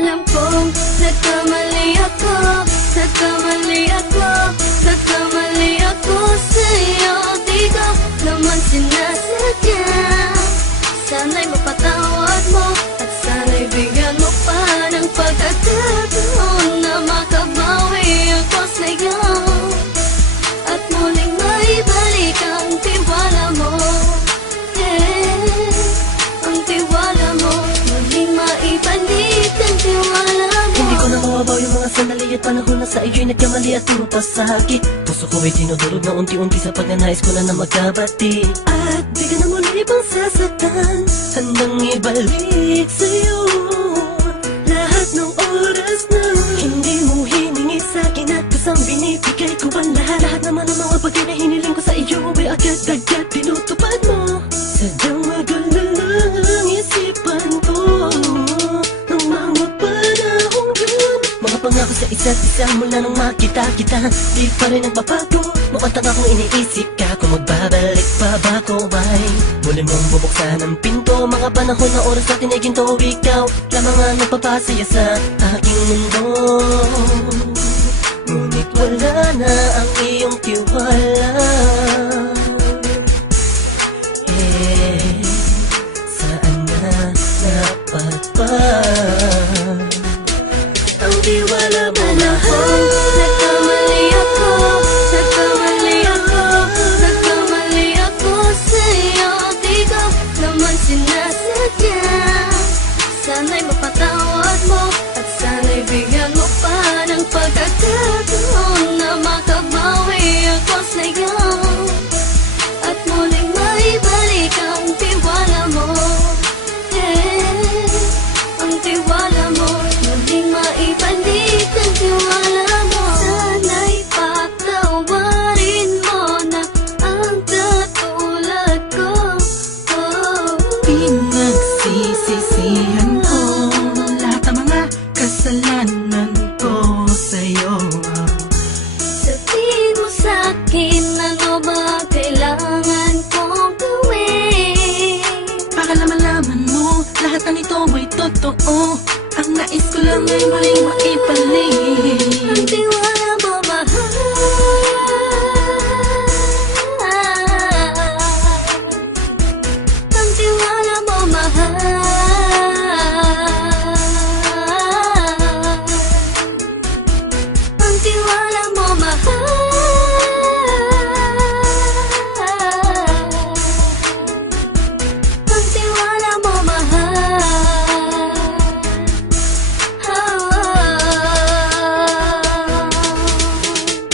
Alam kong nagkamali ako, nagkamali ako, nagkamali ako sa'yo. Di ko naman sinasadya. Sana'y mapatawad mo at sana'y bigyan mo pa ng pagkakataon na makabawi ako sa'yo at muling maibalik ang tiwala mo. Ang tiwala mo, muling maibalik ang tiwala mo. Hindi ko na mawabaw yung mga sandali at panahon na sa iyo'y nagkamali at puro pasakit. Puso ko ay tinudurog na unti-unti sa pagnanais ko na magkabati. At di ka na muli pang sasaktan, handang ibalik sa'yo lahat ng oras na hindi mo hiningi sa'kin at kusang binibigay ko ang lahat. Lahat naman ng mga bagay na hiniling ko sa iyo ay agad-agad tinutupad mo. Sadyang magulo lang isipan ko ng mga panahong yun. Mga pangako sa isa't isa mula nung makita kita, di pa rin nagbabago. Mukhang akong iniisip ka kung magbabalik pa ba ko ay muli mong bubuksan ang pinto. Mga panahon na oras natin ay ginto, ikaw lamang ang nagpapasaya sa aking mundo. Ngunit wala na ang iyong tiwala. Saan na napagpag ang tiwala mo? Alam kong nagkamali ako, nagkamali ako, nagkamali ako sa'yo. Di ko naman sinasadya. Sana'y mapatawad mo at sana'y bigyan mo pa ng pagkakataon na makabawi ako sa'yo at muling maibalik ang tiwala mo. Ang tiwala mo, muling maibalik ang tiwala mo. Sana'y patawarin mo na ang katulad ko. Pinagsisisihan ko lahat ng mga kasalanan ko sa'yo. Sabihin mo sa'kin ano ba kailangan kong gawin Baka laman mo lahat ng ito ay totoo. Ang nais ko lang ay muling maibalik ang tiwala mo, mahal. Ang tiwala mo, mahal. Ang tiwala mo, mahal. Ang tiwala mo, mahal.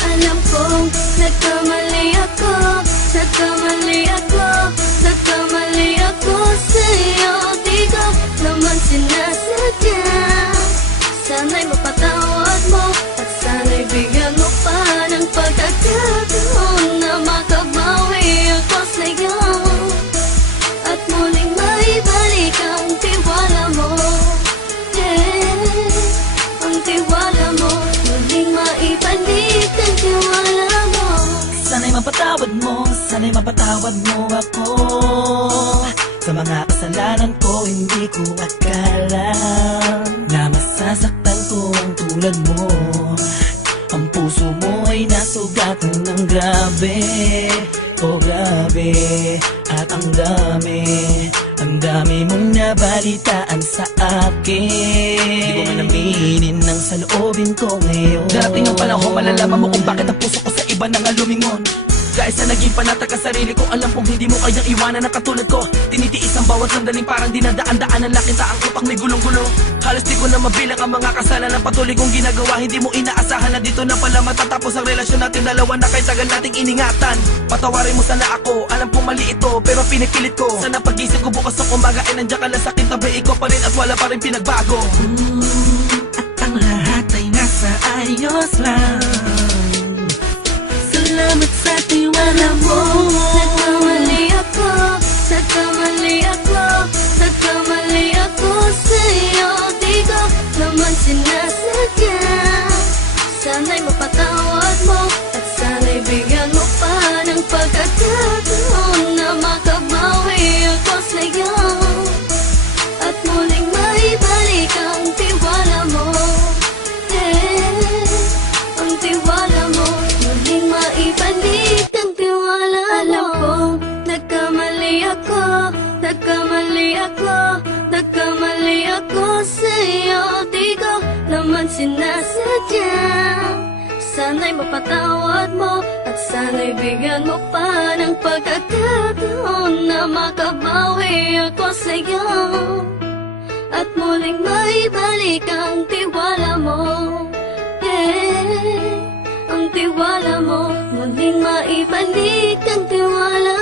Alam kong nagkamali ako, nagkamali ako, nagkamali ako sa'yo. Di ko naman sinasadya. Sana'y mapatawad mo at sana'y bigyan mo pa ng pagkakataon na makabawi ako sa'yo at muling maibalik ang tiwala mo. Ang tiwala mo, muling maibalik ang tiwala mo. Sana'y mapatawad mo, sana'y mapatawad mo ako sa mga kasalanan ko. Hindi ko akala na masasaktan ko ang tulad mo. Ang puso mo ay nasugatan ng grabe, oh grabe. At ang dami mong nabalitaan sa akin. Di ko man aminin ang saloobin ko ngayon. Darating ang panahon, malalaman mo kung bakit ang puso ko sa iba nang alumingon. Dahil sa naging panatag ka sarili ko, alam kong hindi mo kayang iwanan na katulad ko. Tinitiis ang bawat sandaling parang dinadaan-daan ng lakita ang utak may gulong-gulo. Halos di ko na mabilang ang mga kasalanan patuloy kong ginagawa. Hindi mo inaasahan na dito na pala matatapos ang relasyon natin dalawa na kahit tagal nating iningatan. Patawarin mo sana ako, alam kong mali ito pero pinipilit ko. Sana pag-isip ko bukas ng umaga ay nandiyan ka lang sa akin, tabi ko pa rin at wala pa rin pinagbago. At ang lahat ay nasa ayos lang. Salamat sa tiwala mo. Nagkamali ako, nagkamali ako, nagkamali ako sa'yo. Di ko naman sinasadya. Sana'y mapatawad mo at sana'y bigyan mo pa ng pagkakataon na makabawi ako sa'yo at muling maibalik ang tiwala ako, nagkamali ako sa'yo. Di ko naman sinasadya. Sana'y mapatawad mo at sana'y bigyan mo pa ng pagkakataon na makabawi ako sa'yo at muling maibalik ang tiwala mo. Ang tiwala mo, muling maibalik ang tiwala